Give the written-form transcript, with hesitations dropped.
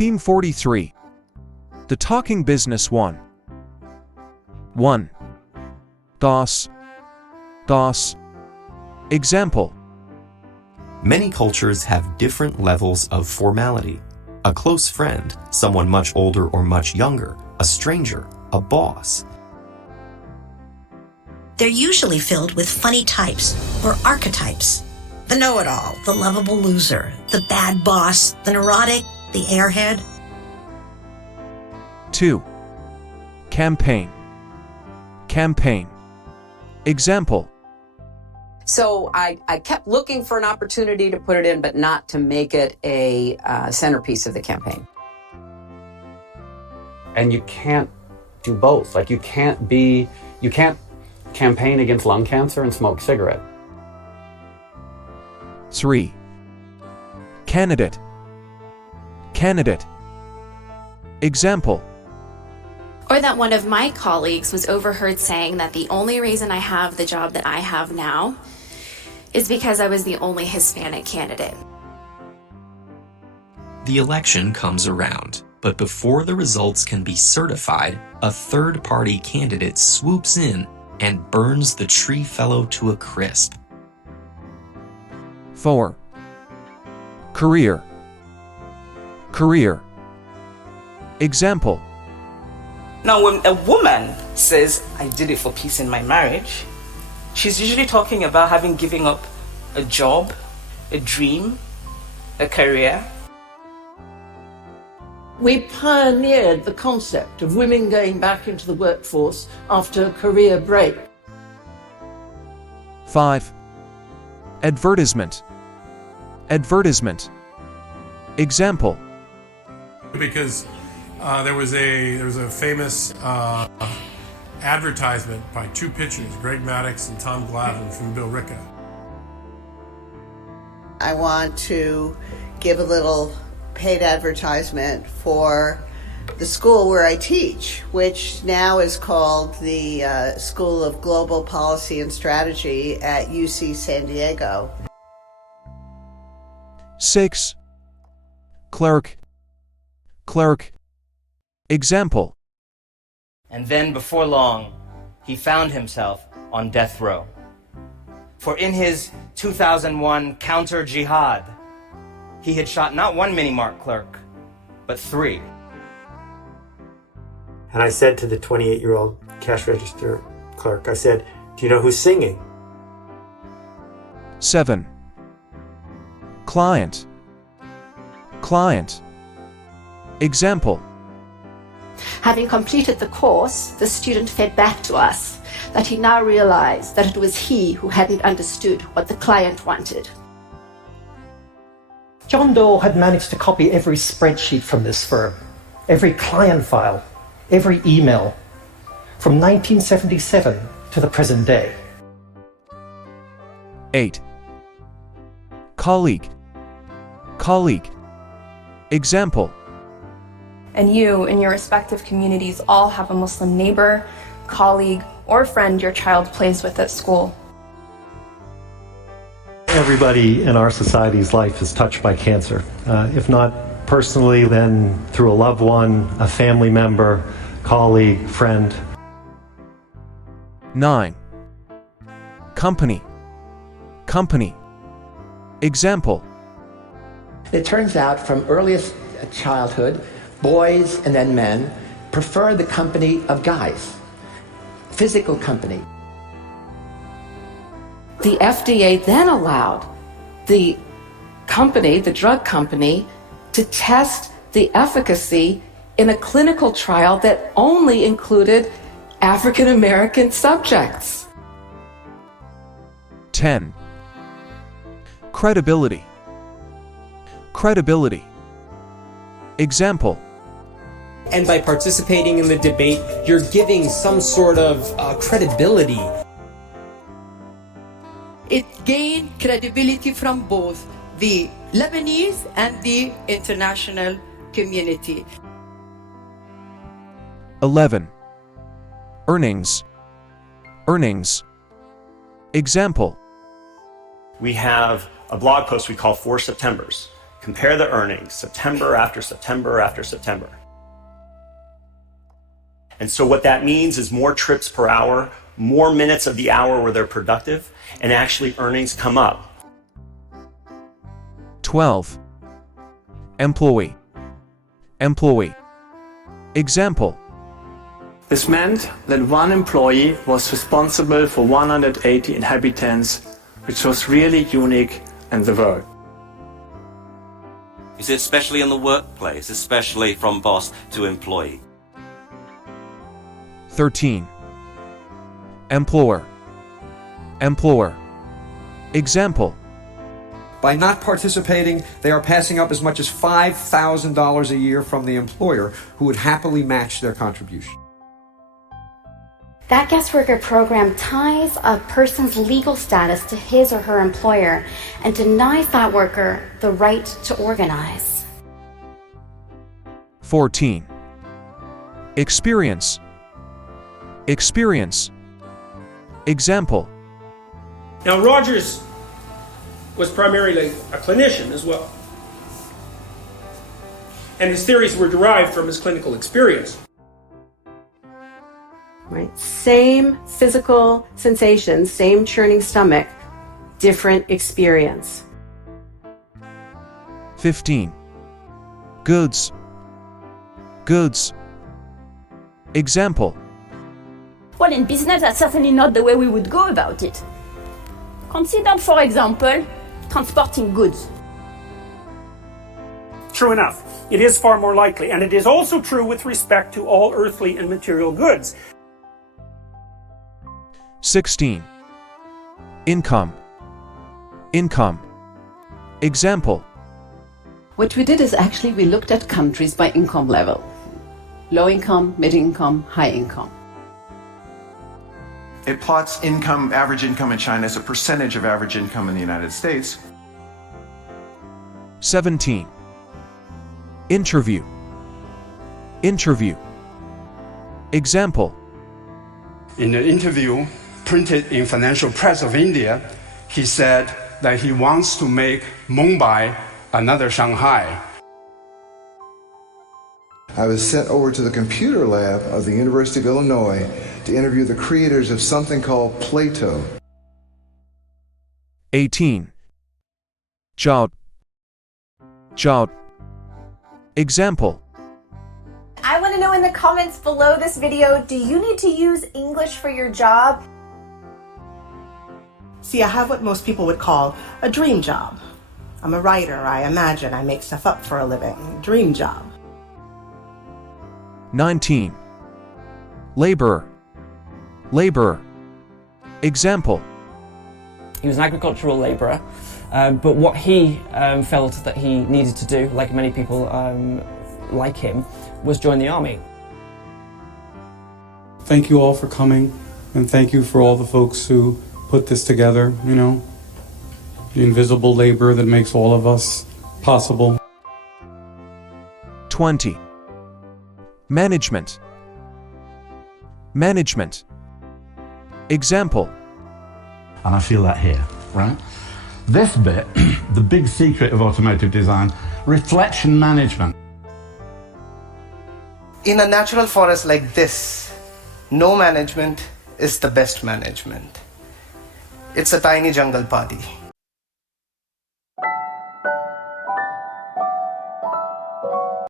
Theme 43. The Talking Business 1. 1. Das. Example. Many cultures have different levels of formality. A close friend, someone much older or much younger, a stranger, a boss. They're usually filled with funny types or archetypes. The know-it-all, the lovable loser, the bad boss, the neurotic, the airhead. 2. Campaign. Example. So I kept looking for an opportunity to put it in, but not to make it a centerpiece of the campaign. And you can't do both. Like you can't campaign against lung cancer and smoke cigarette. 3. Candidate. Example. Or that one of my colleagues was overheard saying that the only reason I have the job that I have now is because I was the only Hispanic candidate. The election comes around, but before the results can be certified, a third-party candidate swoops in and burns the tree fellow to a crisp. 4. Career. Example. Now, when a woman says, I did it for peace in my marriage, she's usually talking about having given up a job, a dream, a career. We pioneered the concept of women going back into the workforce after a career break. 5. Advertisement. Example. Because there was a famous advertisement by two pitchers, Greg Maddux and Tom Glavine from Bill Ricca. I want to give a little paid advertisement for the school where I teach, which now is called the School of Global Policy and Strategy at UC San Diego. 6. Clerk. Example. And then before long, he found himself on death row. For in his 2001 counter-jihad, he had shot not one mini-mart clerk, but 3. And I said to the 28-year-old cash register clerk, I said, do you know who's singing? 7. Client. Example. Having completed the course, the student fed back to us that he now realized that it was he who hadn't understood what the client wanted. John Doe had managed to copy every spreadsheet from this firm, every client file, every email, from 1977 to the present day. 8. Colleague. Example. And you, in your respective communities, all have a Muslim neighbor, colleague, or friend your child plays with at school. Everybody in our society's life is touched by cancer. If not personally, then through a loved one, a family member, colleague, friend. 9. Company. Example. It turns out from earliest childhood, boys and then men prefer the company of guys, physical company. The FDA then allowed the drug company, to test the efficacy in a clinical trial that only included African American subjects. 10. Credibility. Example. And by participating in the debate, you're giving some sort of credibility. It gained credibility from both the Lebanese and the international community. 11. Earnings. Example. We have a blog post we call 4 Septembers. Compare the earnings, September after September after September. And so what that means is more trips per hour, more minutes of the hour where they're productive, and actually earnings come up. 12. Employee. Employee. Example. This meant that one employee was responsible for 180 inhabitants, which was really unique in the world. Is it especially in the workplace, especially from boss to employee? 13. Employer. Employer. Example. By not participating, they are passing up as much as $5,000 a year from the employer, who would happily match their contribution. That guest worker program ties a person's legal status to his or her employer and denies that worker the right to organize. 14. Experience. Experience. Example. Now, Rogers was primarily a clinician as well, and his theories were derived from his clinical experience. Right? Same physical sensations, same churning stomach, different experience. 15. Goods. Goods. Example. Well, in business, that's certainly not the way we would go about it. Consider, for example, transporting goods. True enough. It is far more likely, and it is also true with respect to all earthly and material goods. 16. Income. Income. Example. What we did is actually we looked at countries by income level. Low income, mid income, high income. It plots income, average income in China as a percentage of average income in the United States. 17. Interview. Interview. Example. In an interview printed in Financial Press of India, he said that he wants to make Mumbai another Shanghai. I was sent over to the computer lab of the University of Illinois to interview the creators of something called Plato. 18. Job. Job. Example. I want to know in the comments below this video, do you need to use English for your job? See, I have what most people would call a dream job. I'm a writer, I imagine, I make stuff up for a living. Dream job. 19. Laborer. Laborer. Example. He was an agricultural labourer, but what he felt that he needed to do, like many people like him, was join the army. Thank you all for coming, and thank you for all the folks who put this together, you know, the invisible labor that makes all of us possible. 20. Management. Management. Example. And I feel that here, right? This bit, the big secret of automotive design, reflection management. In a natural forest like this, no management is the best management. It's a tiny jungle party.